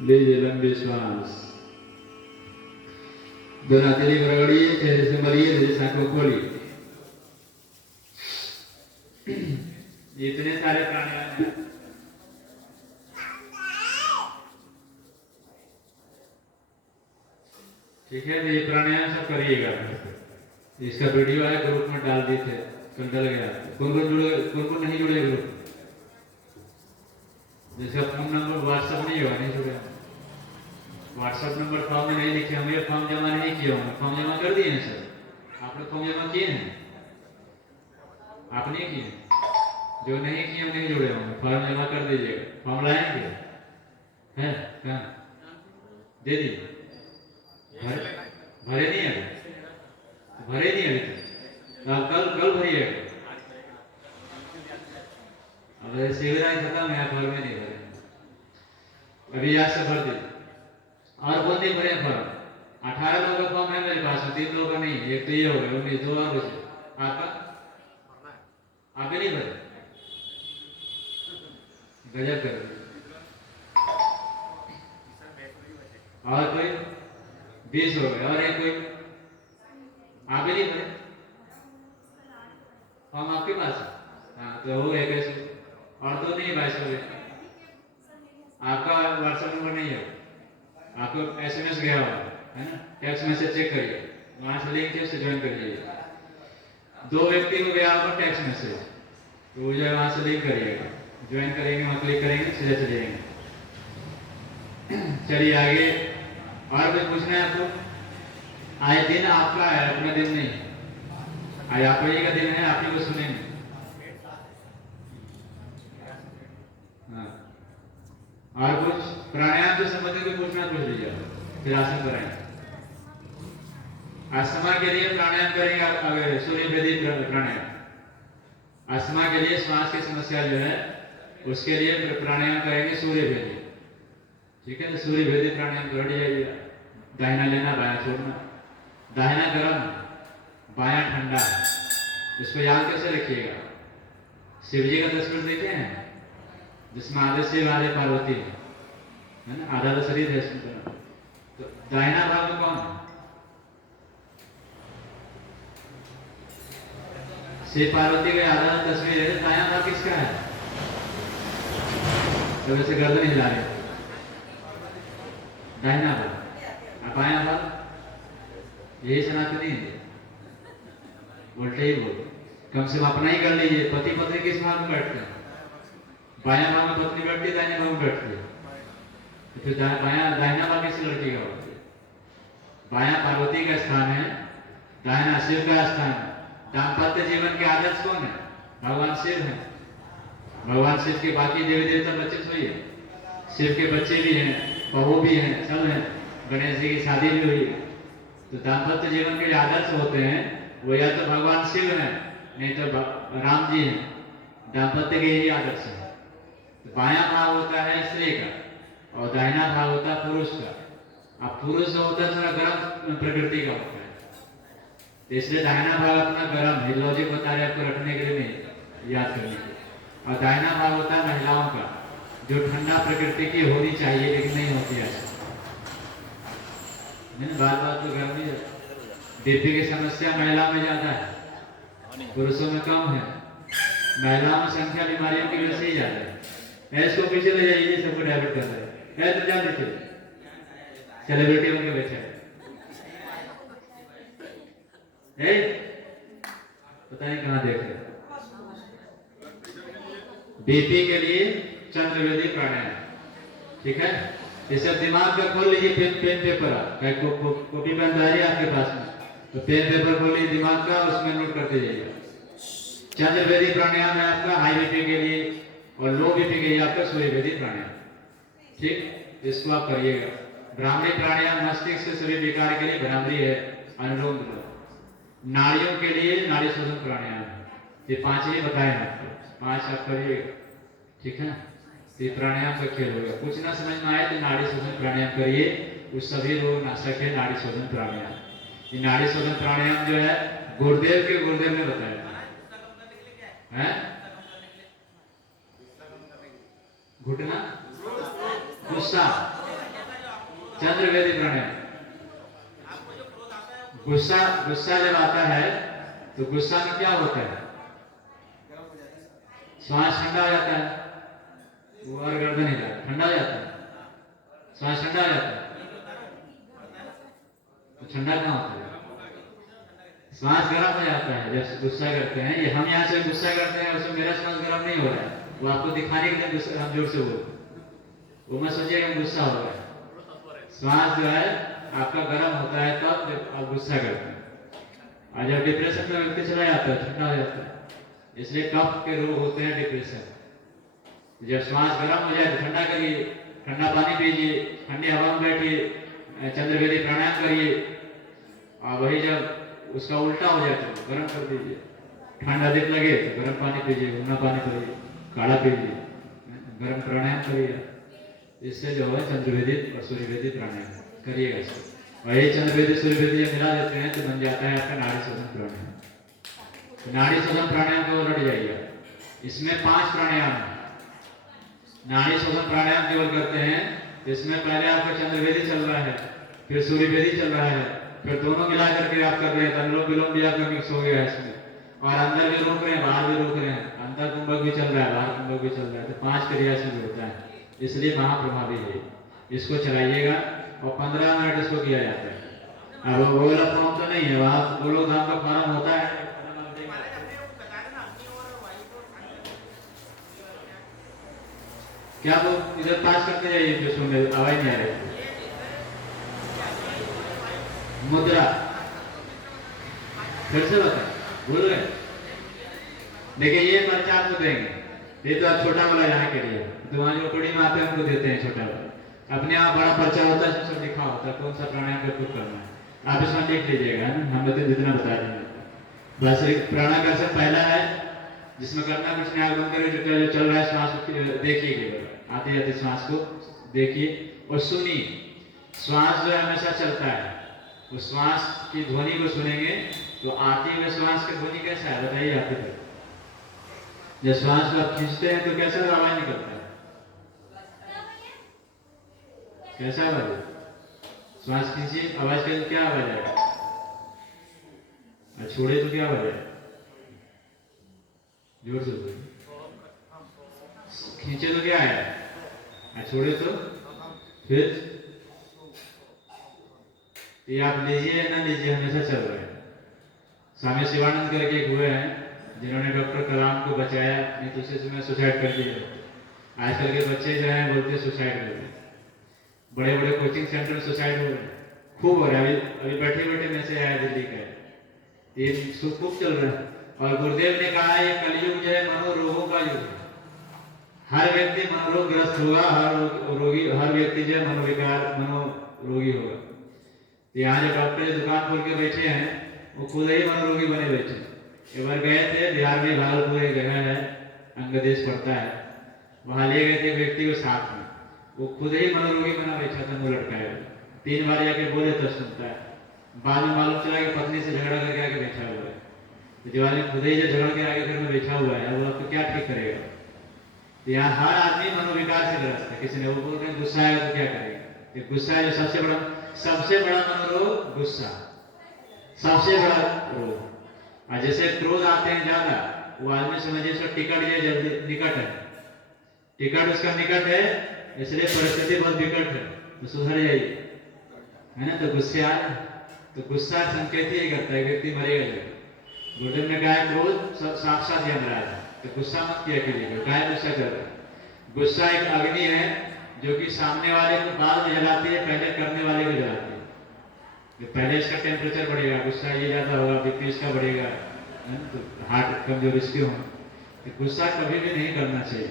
लीजिए लंबे श्वास। दोनों हथेली को रगड़िए, चेहरे से मलिए, जैसे आंखों खोलिए। इतने सारे प्राणायाम हैं। ठीक है, तो ये प्राणायाम सब करिएगा। इसका वीडियो है, ग्रुप में डाल दिए थे, कल डल गया। कौन कौन जुड़े, कौन कौन नहीं जुड़े ग्रुप? जिसका फोन नंबर व्हाट्सएप नहीं होगा, नहीं जुड़े। व्हाट्सएप नंबर फॉर्म में नहीं लिखे होंगे, फॉर्म जमा नहीं किए होंगे। फॉर्म जमा कर दिए हैं सर? आप लोग फॉर्म जमा किए हैं? आप नहीं किए? जो नहीं किए नहीं जुड़े होंगे, फॉर्म जमा कर दीजिएगा। फॉर्म लाएंगे है कहाँ? दे दीजिए। भरे नहीं अभी, भरे नहीं अभी तक। आप कल कल भरिएगा। अब शिविर खत्म है, फॉर्म नहीं भरे अभी, आज से भर दीजिए। और कौन नहीं भरे फॉर्म? 18 लोगों का फॉर्म है मेरे पास, 3 लोगों का नहीं। एक तो ये हो गया, 19, 2 और बचे। आपका आपके नहीं भरे? गजब कर। और कोई 20 हो गए। और एक कोई आप ही नहीं भरे फॉर्म? आपके पास है? हाँ, तो हो गए कैसे? और तो नहीं 22 हो गए। आपका व्हाट्सएप नंबर नहीं है, आपको SMS गया हुआ है ना? टेक्स्ट मैसेज चेक करिए, वहां से लिंक है, उससे ज्वाइन करिए। 2 व्यक्ति को गया होगा टेक्स्ट मैसेज, तो वो जो है वहां से लिंक करिएगा, ज्वाइन करेंगे, वहां क्लिक करेंगे, सीधे चले जाएंगे। चलिए आगे। और कुछ पूछना है आपको? आज दिन आपका है, अपना दिन नहीं। आज आप ही का दिन है, आप ही को सुनेंगे। हाँ, और कुछ प्राणायाम से संबंधित भी पूछना पूछ लीजिए, फिर आसन कराएंगे। अस्थमा के लिए प्राणायाम करेंगे, सूर्य भेदी प्राणायाम। अस्थमा के लिए, श्वास की समस्या जो है उसके लिए प्राणायाम करेंगे सूर्य भेदी। ठीक है, तो सूर्य भेदी प्राणायाम कर जाइए। दाहिना लेना, बायां छोड़ना। दाहिना गर्म, बायां ठंडा। इसको याद कैसे रखिएगा? शिव जी का तस्वीर देखे हैं जिसमें आधे शिव आधे पार्वती है ना? आधा तो शरीर है इसमें। तो दाहिना भाग में कौन है? शिव पार्वती का आधा तस्वीर है। दायां भाग किसका है? तो वैसे गर्दन हिला रहे, दाहिना भाग। बायां भाग यही सनातनी है, उल्टे ही बोल। कम से कम अपना ही कर लीजिए। पति पत्नी किस भाग में बैठते हैं? बायां भाग में पत्नी बैठती है, दाहिने भाग में बैठती है। तो फिर दाहिना भाग किस लड़की का होता है? बायां पार्वती का स्थान है, दाहिना शिव का स्थान है। दाम्पत्य जीवन के आदर्श कौन है? भगवान शिव है। भगवान शिव के बाकी देवी देवता बच्चे सोई है, शिव के बच्चे भी हैं, बहू भी हैं, सब हैं। गणेश जी की शादी भी हुई है। तो दाम्पत्य जीवन के आदर्श होते हैं वो या तो भगवान शिव हैं, नहीं तो राम जी हैं। दाम्पत्य के यही आदर्श है। तो बायां भाग होता है स्त्री का और दाहिना भाग होता है पुरुष का। अब पुरुष जो होता है थोड़ा गर्म प्रकृति का होता है, इसलिए दाहिना भाग अपना गर्म है। लॉजिक बता रहे आपको, रखने के लिए नहीं, याद करने के लिए। और दाहिना भाग होता है महिलाओं का, जो ठंडा प्रकृति की होनी चाहिए लेकिन नहीं होती है। बात बात तो घर में बीपी की समस्या महिला में ज्यादा है, पुरुषों में कम है। महिलाओं में संख्या बीमारियों की वजह से ही ज्यादा है। इसको पीछे ले जाइए, सबको डाइवर्ट कर रहे हैं। तो जा देखिए, सेलिब्रिटी होकर बैठे है, पता नहीं कहाँ देख रहे। बीपी के लिए चंद्रवेदी प्राणायाम। ठीक है, इसे दिमाग का खोल लीजिए। पेन पेपर, कॉपी पेन है आपके पास में, तो पेन पेपर खोल लीजिए दिमाग का, उसमें नोट करते जाइए। चंद्रवेदी प्राणायाम है आपका हाई बीपी के लिए, और लो बीपी के लिए आपका सूर्यवेदी प्राणायाम। ठीक, इसको आप करिएगा। ब्राह्मणी प्राणायाम मस्तिष्क से सभी विकार के लिए भ्रामरी है, अनुलोम विलोम। नाड़ियों के लिए नाड़ी शोधन प्राणायाम है। ये 5 ही बताए आपको, 5 आप करिएगा। ठीक है, ये प्राणायाम का खेल होगा। कुछ ना समझ में आए तो नाड़ी शोधन प्राणायाम करिए, उस सभी रोग नाशक है नाड़ी शोधन प्राणायाम। ये नाड़ी शोधन प्राणायाम जो है गुरुदेव के गुरुदेव ने बताया है। घुटना, गुस्सा, चंद्रवेदी प्राणायाम। गुस्सा गुस्सा जब आता है तो गुस्सा में क्या होता है, श्वास ठंडा हो जाता है, वो और गर्दन हिला ठंडा हो जाता है, श्वास ठंडा हो जाता है। तो ठंडा कहाँ होता है, श्वास गर्म हो जाता है जब गुस्सा करते हैं। ये हम यहाँ से गुस्सा करते हैं, उसमें मेरा श्वास गर्म नहीं हो रहा है, वो आपको दिखाने के लिए हम जोर से बोल, वो मैं सोचिए हम गुस्सा हो रहा है। श्वास जो है आपका गर्म होता है तब जब आप गुस्सा करते हैं, और जब डिप्रेशन में व्यक्ति चला जाता है ठंडा हो जाता है। इसलिए कफ के रोग होते हैं डिप्रेशन। जब श्वास गर्म हो जाए तो ठंडा करिए, ठंडा पानी पीजिए, ठंडी हवा में बैठिए, चंद्रवेदी प्राणायाम करिए, और वही जब उसका उल्टा हो जाए तो गर्म कर दीजिए। ठंड अधिक लगे तो गर्म पानी पीजिए, गुनगुना पानी पीजिए, काढ़ा पीजिए, गर्म प्राणायाम करिए। इससे जो है चंद्रवेदी और सूर्यवेदी प्राणायाम करिएगा इसको। और ये चंद्रवेदी सूर्यवेदी मिला देते हैं तो बन जाता है आपका नाड़ी शोधन प्राणायाम। तो नाड़ी शोधन प्राणायाम को लड़ जाइए। इसमें 5 प्राणायाम है। नाड़ी शोधन प्राणायाम केवल करते हैं तो इसमें पहले आपका चंद्रवेदी चल रहा है, फिर सूर्यवेदी चल रहा है, फिर दोनों मिला करके आप कर रहे हैं। अनुलोम विलोम भी आपका मिक्स हो गया है इसमें, और अंदर भी रोक रहे हैं, बाहर भी रोक रहे हैं, अंदर कुंभक भी चल रहा है, बाहर कुंभक भी चल रहा है। तो 5 क्रिया इसमें होता है, इसलिए महाप्रभावी है। इसको चलाइएगा और 15 मिनट इसको किया जाता है। अब वो वाला फॉर्म तो नहीं है, वहाँ गोलोक धाम का फॉर्म होता है। क्या वो इधर पास करते जाइए जो सुन रहे, आवाज नहीं आ रही। मुद्रा फिर से बता, भूल गए। देखिए ये पर्चा आपको देंगे, ये तो आप छोटा वाला यहाँ के लिए, तो वहाँ जो टोड़ी में आते हैं उनको देते हैं छोटा वाला। अपने आप बड़ा पर्चा होता है, सब लिखा होता है कौन सा प्राणायाम कब करना है, आप इसमें लिख लीजिएगा, हमें तो जितना बता देंगे। बस एक प्राणायाम से पहला है जिसमें करना कुछ नहीं, आगमन करें जो चल रहा है श्वास देखिए, केवल आते जाते श्वास को देखिए और सुनिए। श्वास जो हमेशा चलता है, उस श्वास की ध्वनि को सुनेंगे तो आते हुए श्वास की ध्वनि कैसा है बताइए। आते हुए जब श्वास को आप खींचते हैं तो कैसा आवाज निकलता है, कैसा आवाज है, श्वास खींचिए आवाज के क्या आवाज आएगा, और छोड़े तो क्या आवाज आएगा, जोर से बोलिए। खींचे तो क्या आया, और छोड़े तो फिर ये आप लीजिए ना लीजिए हमेशा चल रहा है। स्वामी शिवानंद करके एक हुए हैं जिन्होंने डॉक्टर कलाम को बचाया, नहीं तो उसी समय सुसाइड कर दिया। आजकल के बच्चे जो हैं बोलते हैं सुसाइड कर दिया, बड़े बड़े कोचिंग सेंटर में सुसाइड हो रहे हैं, खूब हो रहा है। अभी बैठे बैठे मैसेज आया दिल्ली का, ये खूब चल रहा है। और गुरुदेव ने कहा ये कलयुग जो है मनोरोगों का युग है, हर व्यक्ति मनोरोगग्रस्त होगा, हर व्यक्ति जो है मनोविकार मनोरोगी होगा। यहाँ जो डॉक्टर दुकान खोल के बैठे हैं वो खुद ही मनोरोगी बने बैठे। एक बार गए थे बिहार में, भागलपुर एक जगह है अंगदेश पड़ता है, वहां ले गए थे व्यक्ति को साथ में, वो खुद ही मनोरोगी बना बैठा था, मुंह लटकाया। 3 बार जाके बोले तो सुनता है, बाद में मालूम चला कि पत्नी से झगड़ा करके आके बैठा हुआ है। तो जो आदमी खुद ही जो झगड़ के आगे घर में बैठा हुआ है वो आपको क्या ठीक करेगा। तो यहाँ हर आदमी मनोविकार से ग्रस्त है। किसी ने वो बोल रहे हैं गुस्सा है तो क्या करेगा, गुस्सा है जो सबसे बड़ा मनोरोग गुस्सा, सबसे बड़ा रोग। और जैसे क्रोध आते हैं ज्यादा, वो आदमी समझिए उसका टिकट ये जल्दी निकट है, टिकट उसका निकट है, इसलिए परिस्थिति बहुत विकट है, तो सुधर जाइए, है ना। तो गुस्से आ, तो गुस्सा संकेत ही करता है व्यक्ति मरेगा। गुरुदेव ने कहा क्रोध साक्षात यमराज है, तो गुस्सा मत किया कीजिए। क्या गुस्सा कर रहे हैं, गुस्सा एक अग्नि है जो कि सामने वाले को बाद में जलाती है, पहले करने वाले को जलाती है। पहले इसका टेम्परेचर बढ़ेगा, गुस्सा ये ज्यादा होगा, बीपी इसका बढ़ेगा, तो हार्ट कमजोर इसके हों। तो गुस्सा कभी भी नहीं करना चाहिए।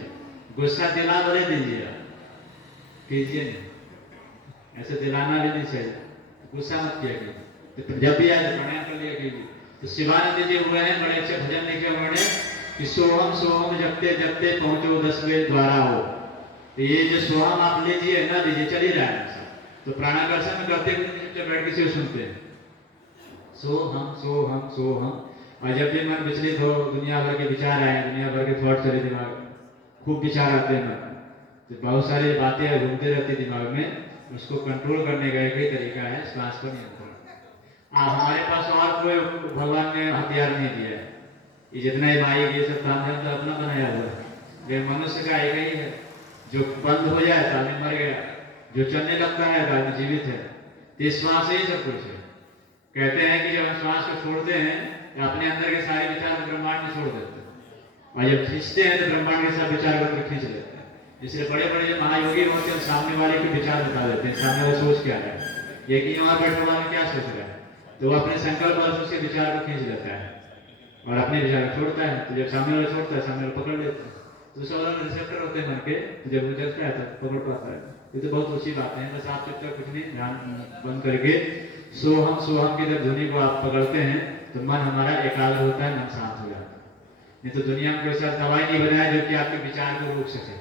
गुस्सा दिला बोले दीजिए, कीजिए नहीं, ऐसे दिलाना भी नहीं चाहिए। गुस्सा मत किया कीजिए। तो जब भी आए प्राणायाम कर लिया कीजिए। तो शिवानंद जी हुए हैं, बड़े अच्छे भजन लिखे उन्होंने कि सोहम सोहम जपते जपते पहुंचो 10वें द्वारा हो। तो ये जो सोहम आप लीजिए ना लीजिए, चल ही रहा है। तो प्राणाकर्षण करते हुए बैठ के सिर्फ सुनते हैं सोहम सोहम सोहम। और जब भी मन विचलित हो, दुनिया भर के विचार आए, दुनिया भर के थॉट चले दिमाग, खूब विचार आते हैं मन, तो बहुत सारी बातें घूमते रहती दिमाग में, उसको कंट्रोल करने का एक ही तरीका है श्वास पर नियंत्रण। हमारे पास और कोई भगवान ने हथियार नहीं दिया है। ये जितना ही माइक ये सब काम तो अपना बनाया हुआ है। ये मनुष्य का एक ही है, जो बंद हो जाए तो आदमी मर गया, जो चलने लगता है तो आदमी जीवित है। तो श्वास ही सब कुछ है। कहते हैं कि जब हम श्वास को छोड़ते हैं तो अपने अंदर के सारे विचार ब्रह्मांड में छोड़ देते हैं, और जब खींचते हैं तो ब्रह्मांड के सब विचार को खींच लेते हैं। इसलिए बड़े बड़े जो महायोगी होते हैं सामने वाले के विचार बता देते हैं, सामने वाला सोच क्या है, ये कि वहां बैठने वाला क्या सोच रहा है, तो वो अपने संकल्प बल से उसके विचार को खींच लेता है और अपने विचार को छोड़ता है। तो जब सामने वाला छोड़ता है सामने वाला पकड़ लेता है। तो सब अलग रिसेप्टर होते हैं मन के, तो जब वो चलता है तो पकड़ पाता है। ये तो बहुत ऊंची बात है। बस आप चुपचाप कुछ नहीं, ध्यान बंद करके सोहम की जब ध्वनि को आप पकड़ते हैं तो मन हमारा एकाग्र होता है, मन शांत हो जाता है। नहीं तो दुनिया में कोई ऐसा दवाई नहीं बनाया जो कि आपके विचार को रोक सके,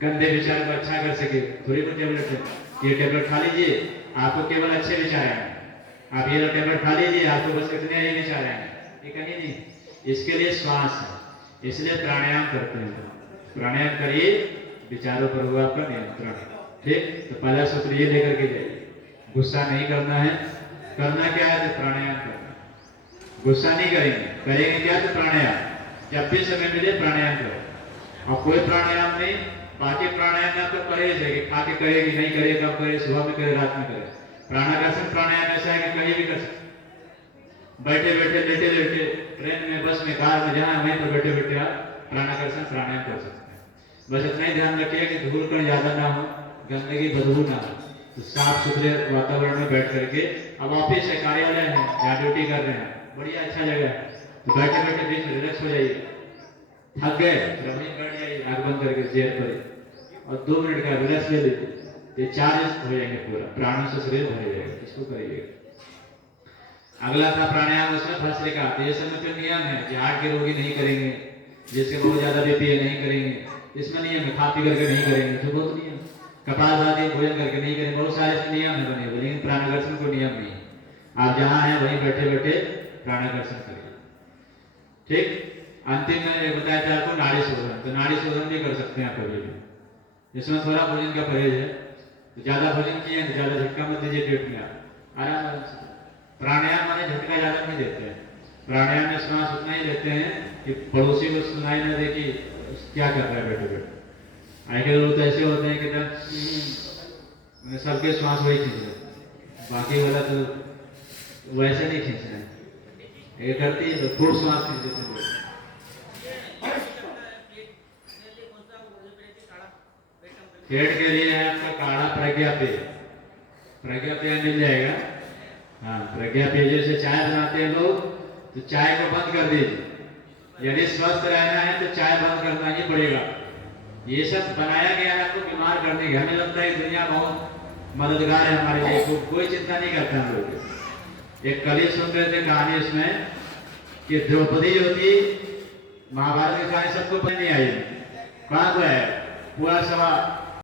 गंदे विचार को अच्छा कर सके। थोड़ी बहुत टेबलेट है, ये टेबलेट खा लीजिए आपको केवल अच्छे विचार आएंगे, आप ये टेबलेट खा लीजिए आपको बस इतने ही विचार आएंगे, ये कहीं नहीं। इसके लिए श्वास है, इसलिए प्राणायाम करते हैं। प्राणायाम करिए, विचारों पर हुआ आपका नियंत्रण। ठीक, तो पहला सूत्र ये लेकर के जाइए, गुस्सा नहीं करना है। करना क्या है? तो प्राणायाम करना। गुस्सा नहीं करेंगे, करेंगे क्या? तो प्राणायाम। जब भी समय मिले प्राणायाम करो। और कोई प्राणायाम नहीं, बाकी प्राणायाम में आपका परहेज है कि खा के करेगी नहीं करे, कब करे, सुबह में करे, रात में करे। प्राणायाम प्राणायाम ऐसा है कि कहीं भी कर सकते, बैठे बैठे, लेटे लेटे, ट्रेन में, बस में, कार में, जहां वहीं पर बैठे बैठे आप प्राणायाम कर सकते हैं। बस इतना ही ध्यान रखिए कि धूल कण ज्यादा ना हो, गंदगी बदबू ना हो। तो साफ सुथरे वातावरण में बैठ करके, अब ऑफिस है, कार्यालय है, जहाँ ड्यूटी कर रहे हैं, बढ़िया अच्छा जगह है, तो बैठे बैठे बीच में रिलैक्स हो जाइए। थक गए तो वहीं बैठ जाइए आंख बंद करके चेयर पर और 2 मिनट का रिलैक्स ले लीजिए। ये चार्ज हो जाएंगे, पूरा प्राणों से शरीर भर जाएगा। इसको करिएगा। अगला था प्राणायाम, उसमें भस्त्रिका। तो ये सब में तो नियम है कि हार्ट के रोगी नहीं करेंगे, जिसके बहुत ज्यादा बीपी है नहीं करेंगे, इसमें नियम है। खा पी करके नहीं करेंगे, तो बहुत नियम। कपालभाति भोजन करके नहीं करेंगे, बहुत सारे नियम है बने हुए, लेकिन प्राणाकर्षण कोई नियम नहीं है। आप जहां हैं वहीं बैठे बैठे प्राणाकर्षण करिए। ठीक, अंतिम में बताया था आपको नाड़ी शोधन। तो नाड़ी शोधन भी कर सकते हैं आप कभी भी। इसमें थोड़ा भोजन का परहेज है, तो ज्यादा भोजन किए तो ज्यादा झटका मत दीजिए पेट में, आप आराम आराम से। प्राणायाम माने झटका ज्यादा नहीं देते हैं। प्राणायाम में श्वास उतना ही लेते हैं कि पड़ोसी को सुनाई न दे कि क्या कर रहा है बैठे बैठे। आए के लोग तो ऐसे होते हैं कि सबके श्वास वही खींच रहे, बाकी वाला तो वैसे नहीं खींच रहे हैं। ये करती है तो खूब श्वास खींच देते हैं। पेट के लिए है आपका काढ़ा प्रज्ञा पेय। प्रज्ञा पेय मिल जाएगा। हाँ, प्रज्ञा पेय जैसे चाय बनाते हैं लोग, तो चाय को बंद कर दीजिए। यदि स्वस्थ रहना है तो चाय बंद करना ही पड़ेगा। ये सब बनाया गया है आपको बीमार करने के। हमें लगता है दुनिया बहुत मददगार है हमारे लिए, कोई चिंता नहीं करता हम लोग। एक कल ही सुन रहे थे कहानी उसमें कि द्रौपदी जो थी महाभारत की कहानी सबको पता नहीं आई, कहाँ को है पूरा सभा